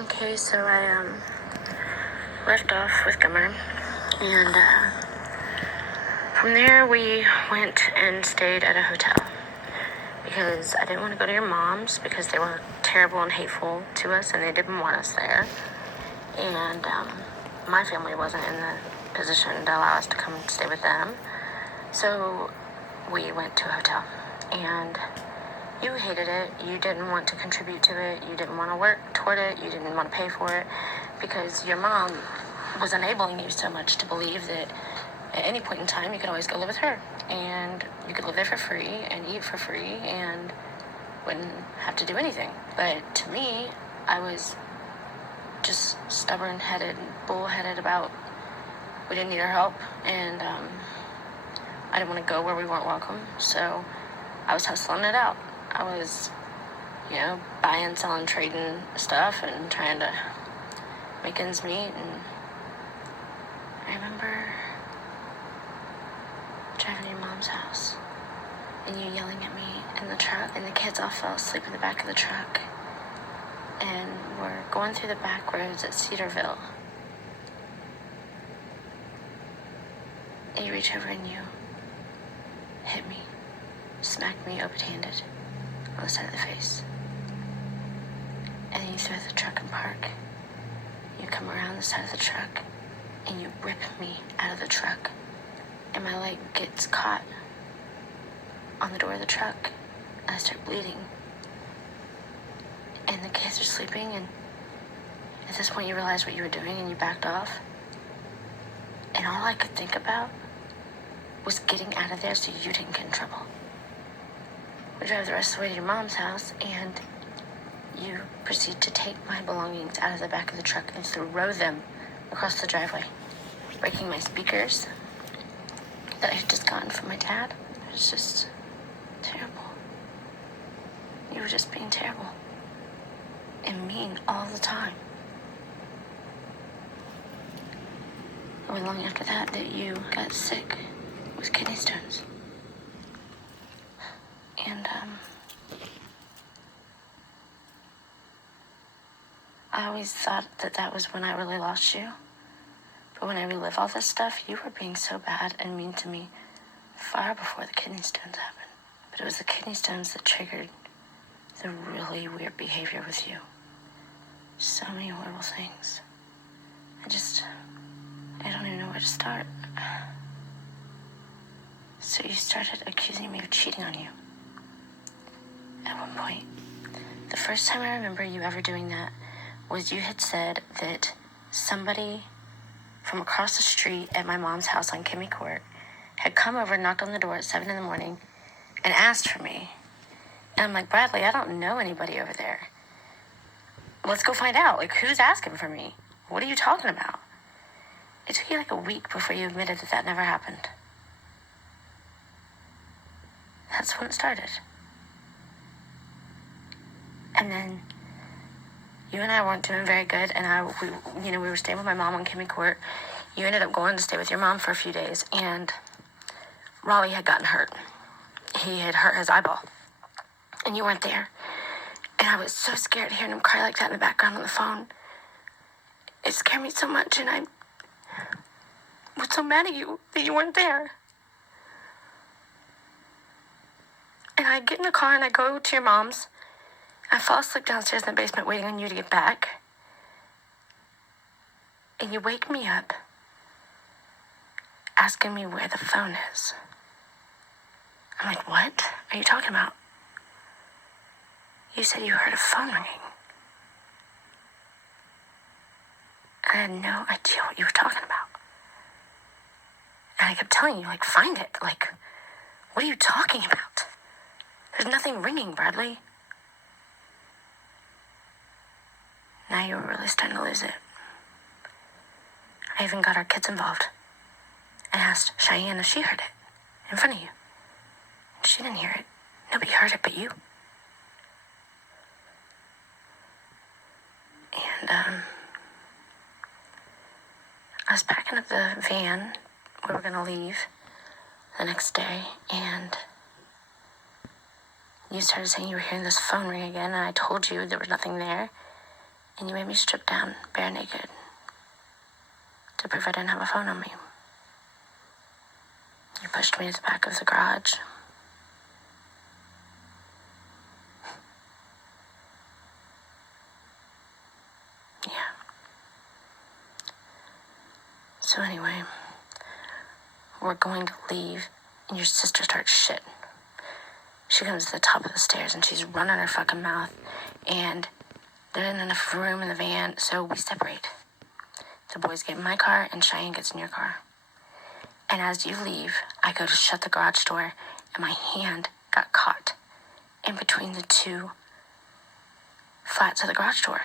Okay, so I left off with Gummer, and from there we went and stayed at a hotel because I didn't want to go to your mom's because they were terrible and hateful to us, and they didn't want us there. And my family wasn't in the position to allow us to come and stay with them, so we went to a hotel. And you hated it. You didn't want to contribute to it. You didn't want to work toward it. You didn't want to pay for it because your mom was enabling you so much to believe that at any point in time you could always go live with her and you could live there for free and eat for free and wouldn't have to do anything. But to me, I was just stubborn-headed, bull-headed about we didn't need our help, and I didn't want to go where we weren't welcome, so I was hustling it out. I was, buying, selling, trading stuff and trying to make ends meet. And I remember driving to your mom's house and you yelling at me in the truck, and the kids all fell asleep in the back of the truck. And we're going through the back roads at Cedarville. And you reach over and you hit me, smacked me open-handed on the side of the face. And then you throw the truck in park. You come around the side of the truck and you rip me out of the truck. And my leg gets caught on the door of the truck and I start bleeding. And the kids are sleeping, and at this point you realize what you were doing and you backed off. And all I could think about was getting out of there so you didn't get in trouble. We drive the rest of the way to your mom's house, and you proceed to take my belongings out of the back of the truck and throw them across the driveway, breaking my speakers that I had just gotten from my dad. It was just terrible. You were just being terrible and mean all the time. It wasn't long after that you got sick with kidney stones. And I always thought that was when I really lost you. But when I relive all this stuff, you were being so bad and mean to me far before the kidney stones happened. But it was the kidney stones that triggered the really weird behavior with you. So many horrible things. I don't even know where to start. So you started accusing me of cheating on you. At one point, the first time I remember you ever doing that was you had said that somebody from across the street at my mom's house on Kimmy Court had come over and knocked on the door at 7 a.m. and asked for me. And I'm like, Bradley, I don't know anybody over there. Let's go find out. Who's asking for me? What are you talking about? It took you a week before you admitted that never happened. That's when it started. And then you and I weren't doing very good, and we were staying with my mom on Kimmy Court. You ended up going to stay with your mom for a few days, and Raleigh had gotten hurt. He had hurt his eyeball, and you weren't there. And I was so scared hearing him cry like that in the background on the phone. It scared me so much, and I was so mad at you that you weren't there. And I get in the car and I go to your mom's. I fall asleep downstairs in the basement waiting on you to get back. And you wake me up asking me where the phone is. I'm like, what are you talking about? You said you heard a phone ringing. I had no idea what you were talking about. And I kept telling you, find it. What are you talking about? There's nothing ringing, Bradley. Now you were really starting to lose it. I even got our kids involved. I asked Cheyenne if she heard it in front of you. And she didn't hear it. Nobody heard it but you. And I was packing up the van. We were going to leave the next day, and you started saying you were hearing this phone ring again, and I told you there was nothing there. And you made me strip down, bare naked, to prove I didn't have a phone on me. You pushed me to the back of the garage. Yeah. So anyway, we're going to leave, and your sister starts shit. She comes to the top of the stairs, and she's running her fucking mouth, and there isn't enough room in the van, so we separate. The boys get in my car, and Cheyenne gets in your car. And as you leave, I go to shut the garage door, and my hand got caught in between the two flats of the garage door.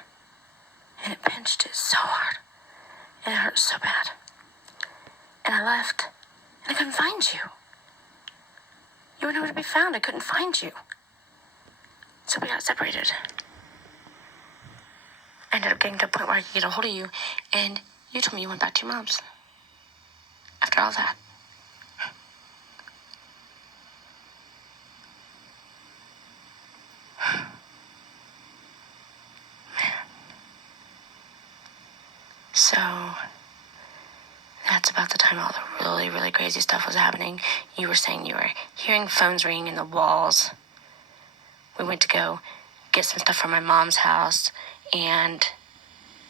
And it pinched it so hard, and it hurt so bad. And I left, and I couldn't find you. You were nowhere to be found. I couldn't find you. So we got separated. I ended up getting to a point where I could get a hold of you, and you told me you went back to your mom's. After all that. So, that's about the time all the really, really crazy stuff was happening. You were saying you were hearing phones ringing in the walls. We went to go get some stuff from my mom's house, and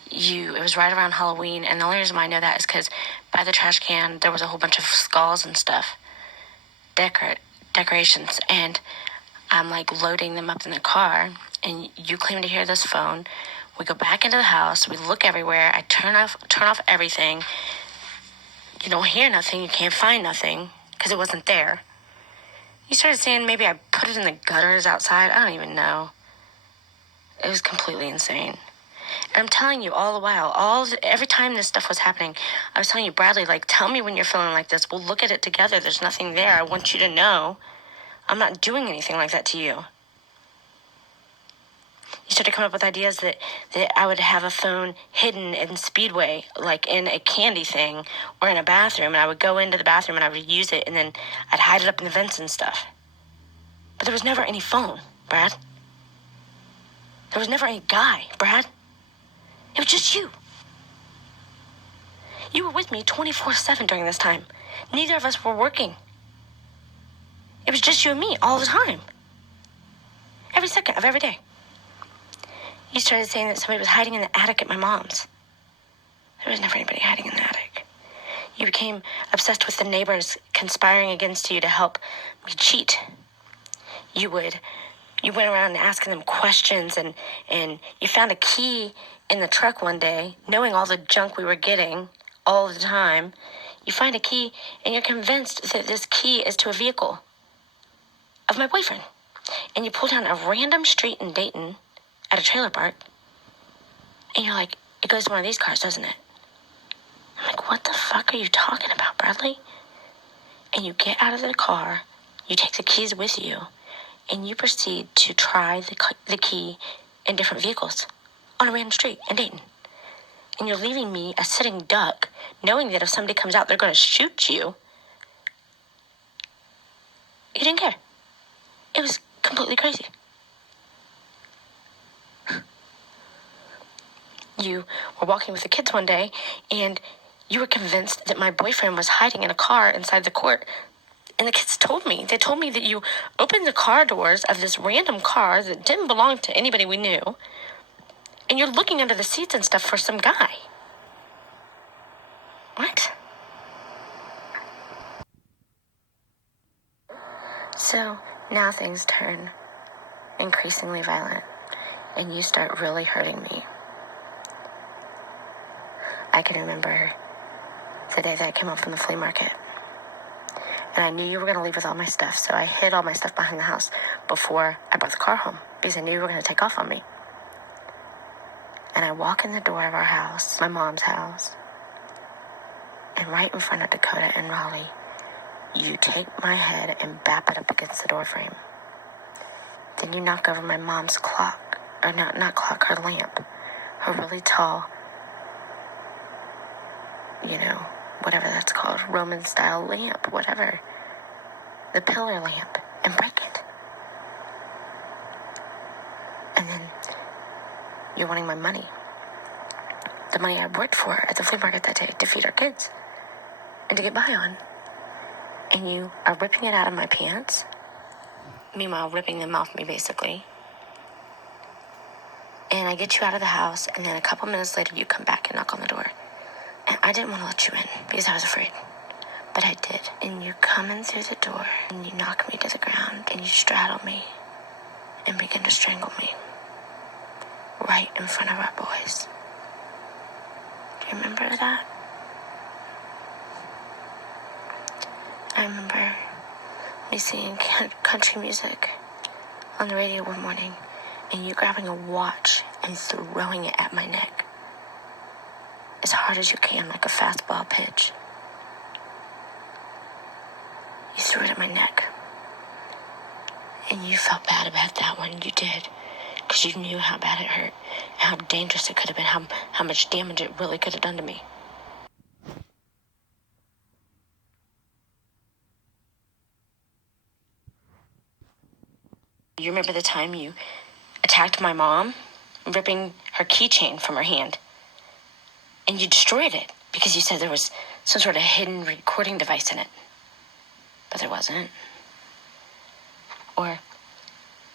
it was right around Halloween, and the only reason why I know that is because by the trash can, there was a whole bunch of skulls and stuff, decorations, and I'm like loading them up in the car, and you claim to hear this phone. We go back into the house, we look everywhere, I turn off everything. You don't hear nothing, you can't find nothing, because it wasn't there. You started saying maybe I put it in the gutters outside, I don't even know. It was completely insane. And I'm telling you all the while, every time this stuff was happening, I was telling you, Bradley, like, tell me when you're feeling like this. We'll look at it together. There's nothing there. I want you to know I'm not doing anything like that to you. You started coming up with ideas that I would have a phone hidden in Speedway, like in a candy thing or in a bathroom, and I would go into the bathroom and I would use it, and then I'd hide it up in the vents and stuff. But there was never any phone, Brad. There was never any guy, Brad. It was just you. You were with me 24/7 during this time. Neither of us were working. It was just you and me all the time. Every second of every day. You started saying that somebody was hiding in the attic at my mom's. There was never anybody hiding in the attic. You became obsessed with the neighbors conspiring against you to help me cheat. You went around asking them questions, and you found a key in the truck one day, knowing all the junk we were getting all the time. You find a key, and you're convinced that this key is to a vehicle of my boyfriend. And you pull down a random street in Dayton at a trailer park, and you're like, it goes to one of these cars, doesn't it? I'm like, what the fuck are you talking about, Bradley? And you get out of the car, you take the keys with you, and you proceed to try the key in different vehicles on a random street in Dayton. And you're leaving me a sitting duck, knowing that if somebody comes out, they're going to shoot you. You didn't care. It was completely crazy. You were walking with the kids one day, and you were convinced that my boyfriend was hiding in a car inside the court. And the kids told me that you opened the car doors of this random car that didn't belong to anybody we knew, and you're looking under the seats and stuff for some guy. What? So now things turn increasingly violent, and you start really hurting me. I can remember the day that I came home from the flea market. And I knew you were going to leave with all my stuff, so I hid all my stuff behind the house before I brought the car home, because I knew you were going to take off on me. And I walk in the door of our house, my mom's house, and right in front of Dakota and Raleigh, you take my head and bap it up against the door frame. Then you knock over my mom's clock, or not clock, her lamp, her really tall, whatever that's called, Roman-style lamp, whatever, the pillar lamp, and break it. And then you're wanting my money, the money I worked for at the flea market that day to feed our kids and to get by on. And you are ripping it out of my pants. Meanwhile, ripping them off me, basically. And I get you out of the house, and then a couple minutes later, you come back and knock on the door. And I didn't want to let you in because I was afraid. But I did. And you come in through the door, and you knock me to the ground, and you straddle me and begin to strangle me right in front of our boys. Do you remember that? I remember me singing country music on the radio one morning, and you grabbing a watch and throwing it at my neck as hard as you can, like a fastball pitch. You threw it at my neck, and you felt bad about that one. You did, because you knew how bad it hurt, how dangerous it could have been, how much damage it really could have done to me. You remember the time you attacked my mom, ripping her keychain from her hand, and you destroyed it because you said there was some sort of hidden recording device in it, but there wasn't. Or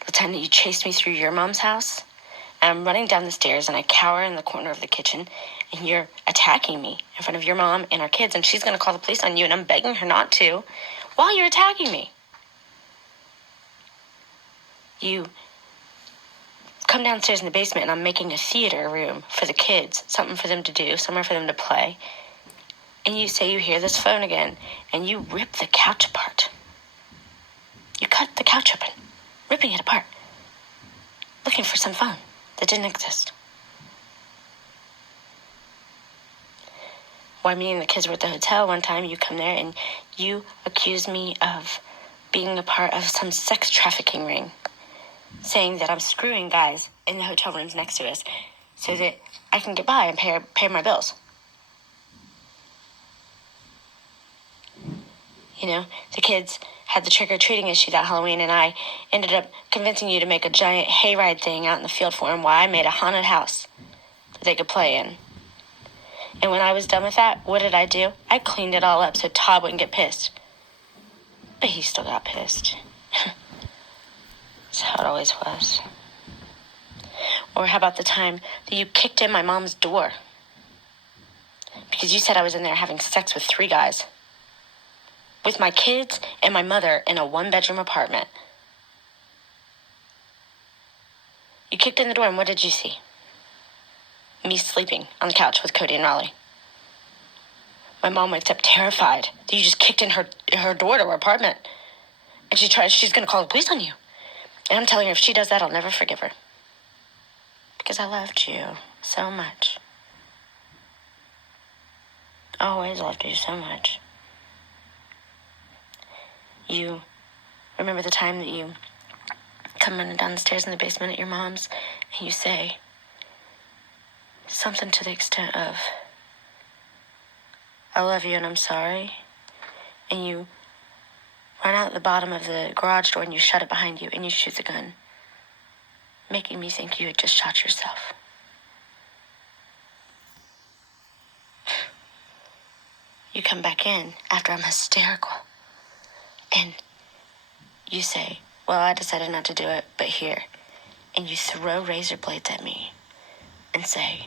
the time that you chased me through your mom's house, and I'm running down the stairs, and I cower in the corner of the kitchen, and you're attacking me in front of your mom and our kids, and she's going to call the police on you, and I'm begging her not to, while you're attacking me. You come downstairs in the basement, and I'm making a theater room for the kids, something for them to do, somewhere for them to play. And you say you hear this phone again, and you rip the couch apart. You cut the couch open, ripping it apart, looking for some phone that didn't exist. While me and the kids were at the hotel one time, you come there and you accuse me of being a part of some sex trafficking ring, saying that I'm screwing guys in the hotel rooms next to us so that I can get by and pay my bills. You know, the kids had the trick-or-treating issue that Halloween, and I ended up convincing you to make a giant hayride thing out in the field for them while I made a haunted house that they could play in. And when I was done with that, what did I do? I cleaned it all up so Todd wouldn't get pissed. But he still got pissed. That's how it always was. Or how about the time that you kicked in my mom's door? Because you said I was in there having sex with 3 guys. With my kids and my mother in a 1-bedroom apartment. You kicked in the door, and what did you see? Me sleeping on the couch with Cody and Raleigh. My mom wakes up terrified that you just kicked in her door to her apartment. And she's going to call the police on you. And I'm telling her if she does that, I'll never forgive her. Because I loved you so much. Always loved you so much. You remember the time that you come running down the stairs in the basement at your mom's, and you say something to the extent of, I love you and I'm sorry. And you run out the bottom of the garage door and you shut it behind you and you shoot the gun, making me think you had just shot yourself. You come back in after I'm hysterical. And you say, well, I decided not to do it, but here. And you throw razor blades at me and say,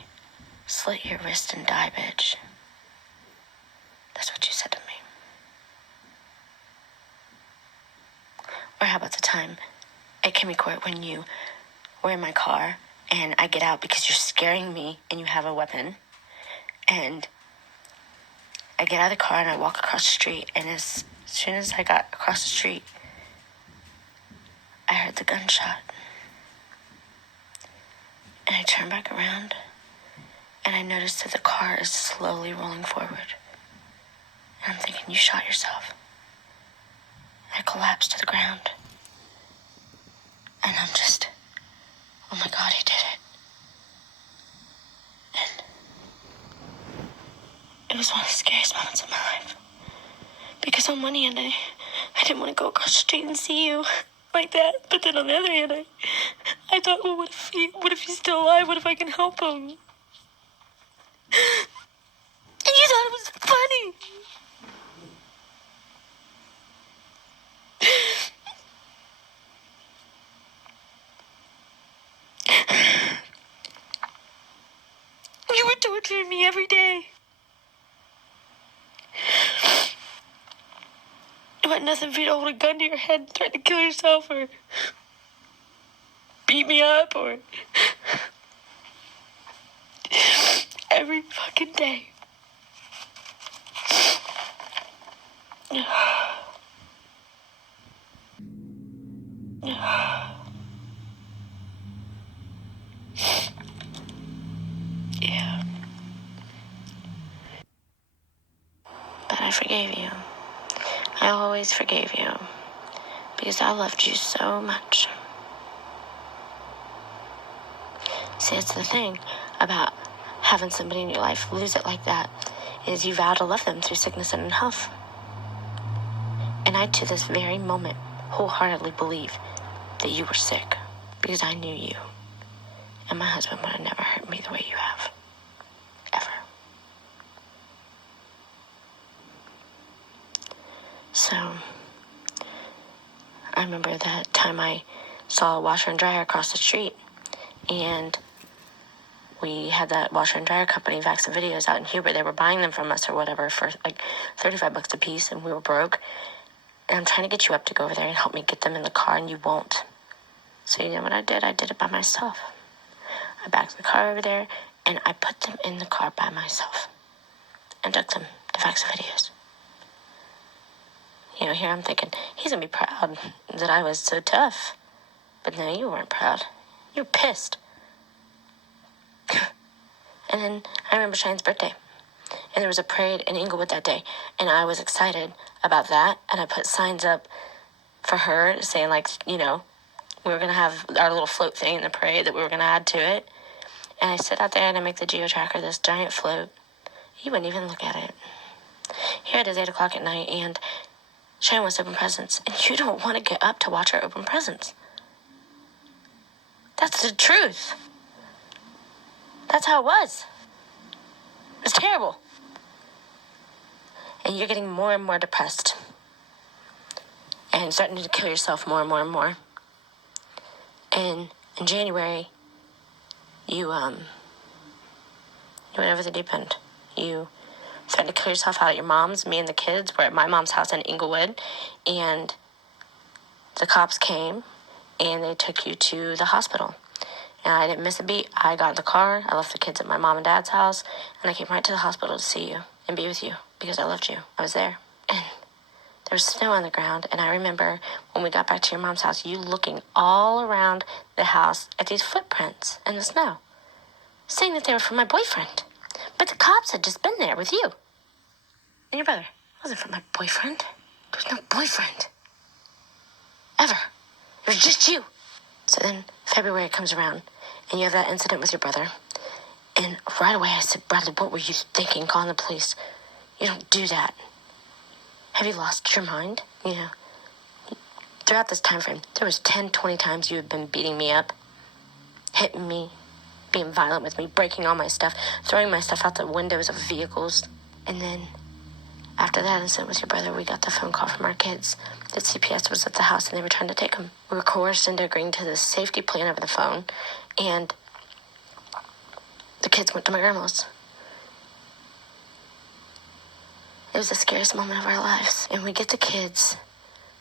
slit your wrist and die, bitch. That's what you said to me. Or how about the time at Kimmy Court when you were in my car and I get out because you're scaring me and you have a weapon. And I get out of the car and I walk across the street, and as soon as I got across the street, I heard the gunshot. And I turn back around, and I notice that the car is slowly rolling forward. And I'm thinking, you shot yourself. I collapsed to the ground. And I'm just, oh my God, he did it. And it was one of the scariest moments of my life. Because on one hand, I didn't want to go across the street and see you like that. But then on the other hand, I thought, well, what if he's still alive? What if I can help him? You were torturing me every day. It wasn't nothing for you to hold a gun to your head and threaten to kill yourself or beat me up or every fucking day. Yeah. But I forgave you. I always forgave you. Because I loved you so much. See, it's the thing about having somebody in your life lose it like that, is you vow to love them through sickness and in health. And I, to this very moment, wholeheartedly believe that you were sick. Because I knew you. And my husband would have never hurt me the way you have. Ever. So, I remember that time I saw a washer and dryer across the street, and we had that washer and dryer company, Vax and Videos, out in Hubert. They were buying them from us or whatever for like $35 a piece, and we were broke. And I'm trying to get you up to go over there and help me get them in the car, and you won't. So you know what I did? I did it by myself. I backed the car over there, and I put them in the car by myself and took them to Vax and Videos. You know, here I'm thinking, he's going to be proud that I was so tough. But no, you weren't proud. You were pissed. And then I remember Cheyenne's birthday. And there was a parade in Inglewood that day. And I was excited about that. And I put signs up for her saying, like, you know, we were going to have our little float thing in the parade that we were going to add to it. And I sit out there and I make the Geo Tracker this giant float. You wouldn't even look at it. Here it is 8 o'clock at night, and Cheyenne wants to open presents. And you don't want to get up to watch her open presents. That's the truth. That's how it was. It was terrible. And you're getting more and more depressed. And starting to kill yourself more and more and more. And in January, you went over the deep end. You threatened to kill yourself out at your mom's. Me and the kids were at my mom's house in Inglewood. And the cops came, and they took you to the hospital. And I didn't miss a beat. I got in the car, I left the kids at my mom and dad's house, and I came right to the hospital to see you and be with you because I loved you. I was there. And there was snow on the ground, and I remember when we got back to your mom's house, you looking all around the house at these footprints in the snow, saying that they were from my boyfriend. But the cops had just been there with you and your brother. It wasn't from my boyfriend. There was no boyfriend. Ever. It was just you. So then February comes around, and you have that incident with your brother. And right away I said, Bradley, what were you thinking calling the police? You don't do that. Have you lost your mind? You know, throughout this time frame, there was 10, 20 times you had been beating me up, hitting me, being violent with me, breaking all my stuff, throwing my stuff out the windows of vehicles. And then after that incident with your brother, we got the phone call from our kids that CPS was at the house and they were trying to take him. We were coerced into agreeing to this safety plan over the phone, and the kids went to my grandma's. It was the scariest moment of our lives. And we get the kids,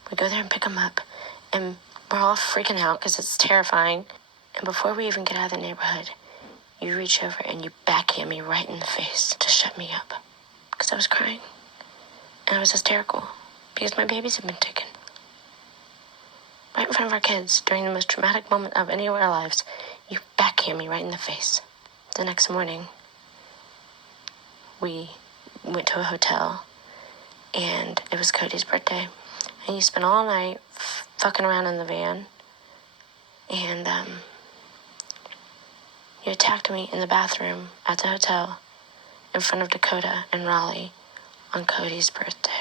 we go there and pick them up, and we're all freaking out because it's terrifying. And before we even get out of the neighborhood, you reach over and you backhand me right in the face to shut me up because I was crying. And I was hysterical because my babies had been taken. Right in front of our kids, during the most traumatic moment of any of our lives, you backhand me right in the face. The next morning, we went to a hotel, and it was Cody's birthday. And you spent all night fucking around in the van, and you attacked me in the bathroom at the hotel in front of Dakota and Raleigh on Cody's birthday.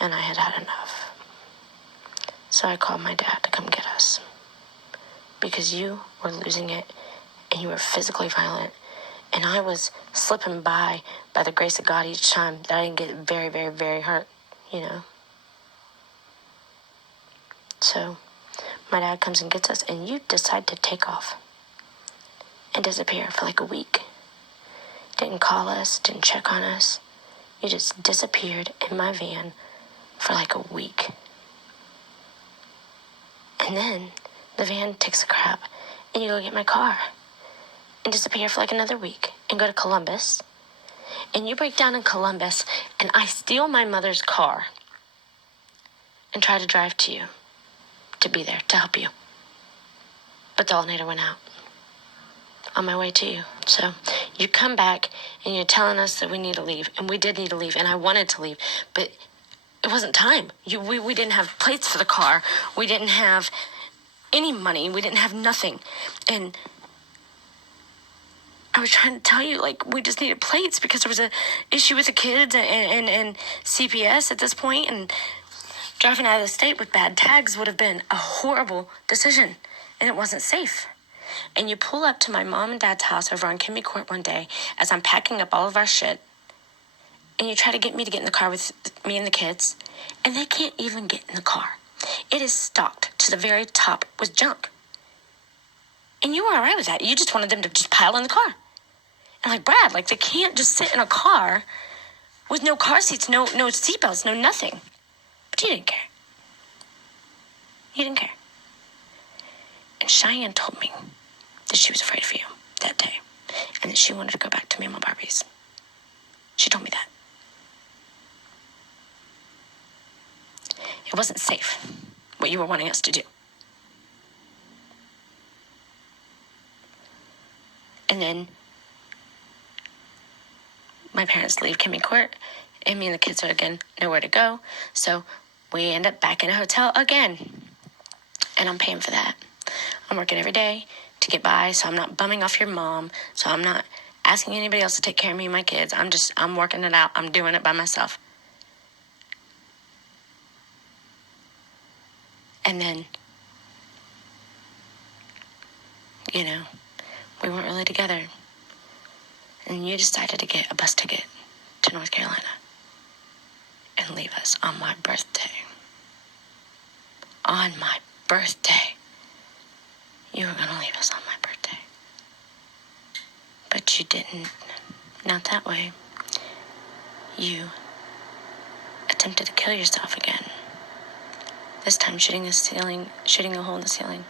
And I had had enough. So I called my dad to come get us. Because you were losing it, and you were physically violent, And I was slipping by the grace of God each time that I didn't get very, very, very hurt, you know. So my dad comes and gets us, and you decide to take off and disappear for like a week. Didn't call us, didn't check on us. You just disappeared in my van for like a week. And then the van takes a crap, and you go get my car and disappear for like another week and go to Columbus. And you break down in Columbus, and I steal my mother's car and try to drive to you, to be there, to help you. But the alternator went out on my way to you. So you come back, and you're telling us that we need to leave. And we did need to leave, and I wanted to leave. But it wasn't time. We didn't have plates for the car. We didn't have any money. We didn't have nothing. And I was trying to tell you, like, we just needed plates because there was an issue with the kids and CPS at this point, and driving out of the state with bad tags would have been a horrible decision, and it wasn't safe. And you pull up to my mom and dad's house over on Kimmy Court one day as I'm packing up all of our shit, and you try to get me to get in the car with me and the kids, and they can't even get in the car. It is stocked to the very top with junk. And you were all right with that. You just wanted them to just pile in the car. And like, Brad, like, they can't just sit in a car with no car seats, no seatbelts, no nothing. But you didn't care. You didn't care. And Cheyenne told me that she was afraid of you that day, and that she wanted to go back to Mama Barbie's. She told me that. It wasn't safe, what you were wanting us to do. And then my parents leave Kimmy Court, and me and the kids are again nowhere to go. So we end up back in a hotel again. And I'm paying for that. I'm working every day to get by, so I'm not bumming off your mom, so I'm not asking anybody else to take care of me and my kids. I'm working it out. I'm doing it by myself. And then, you know, we weren't really together. And you decided to get a bus ticket to North Carolina and leave us on my birthday. On my birthday. You were going to leave us on my birthday. But you didn't. Not that way. You attempted to kill yourself again. This time shooting a hole in the ceiling.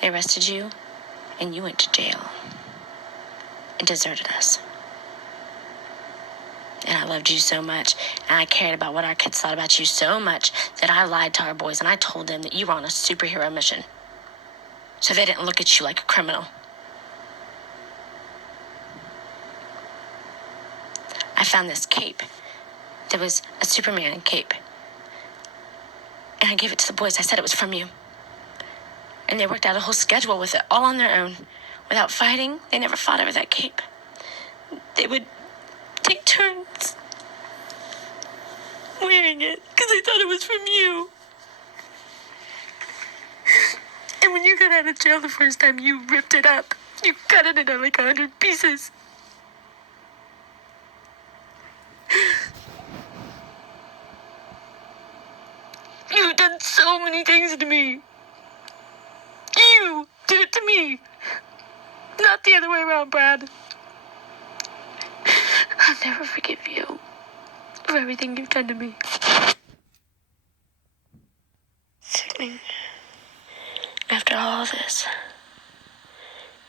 They arrested you, and you went to jail and deserted us. And I loved you so much, and I cared about what our kids thought about you so much that I lied to our boys, and I told them that you were on a superhero mission. So they didn't look at you like a criminal. I found this cape. There was a Superman cape. And I gave it to the boys. I said it was from you. And they worked out a whole schedule with it, all on their own. Without fighting, they never fought over that cape. They would take turns wearing it because they thought it was from you. And when you got out of jail the first time, you ripped it up. You cut it into like 100 pieces. You've done so many things to me. You did it to me. Not the other way around, Brad. I'll never forgive you for everything you've done to me. Sickening. After all this,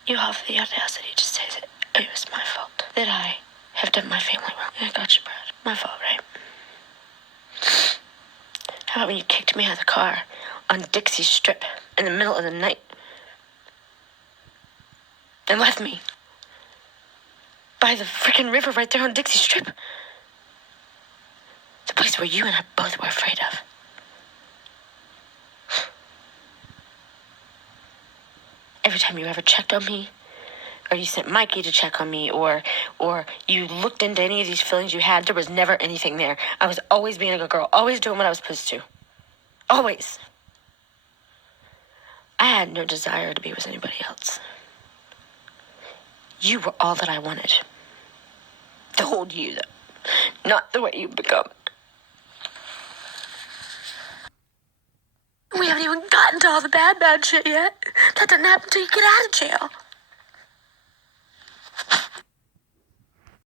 you have the audacity to say that it was my fault. That I have done my family wrong. I got you, Brad. My fault, right? How about when you kicked me out of the car on Dixie Strip in the middle of the night and left me by the freaking river right there on Dixie Strip? The place where you and I both were afraid of. Every time you ever checked on me, or you sent Mikey to check on me, or you looked into any of these feelings you had, there was never anything there. I was always being a good girl, always doing what I was supposed to. Always. I had no desire to be with anybody else. You were all that I wanted. The whole you, though. Not the way you've become. We haven't even gotten to all the bad shit yet. That doesn't happen until you get out of jail.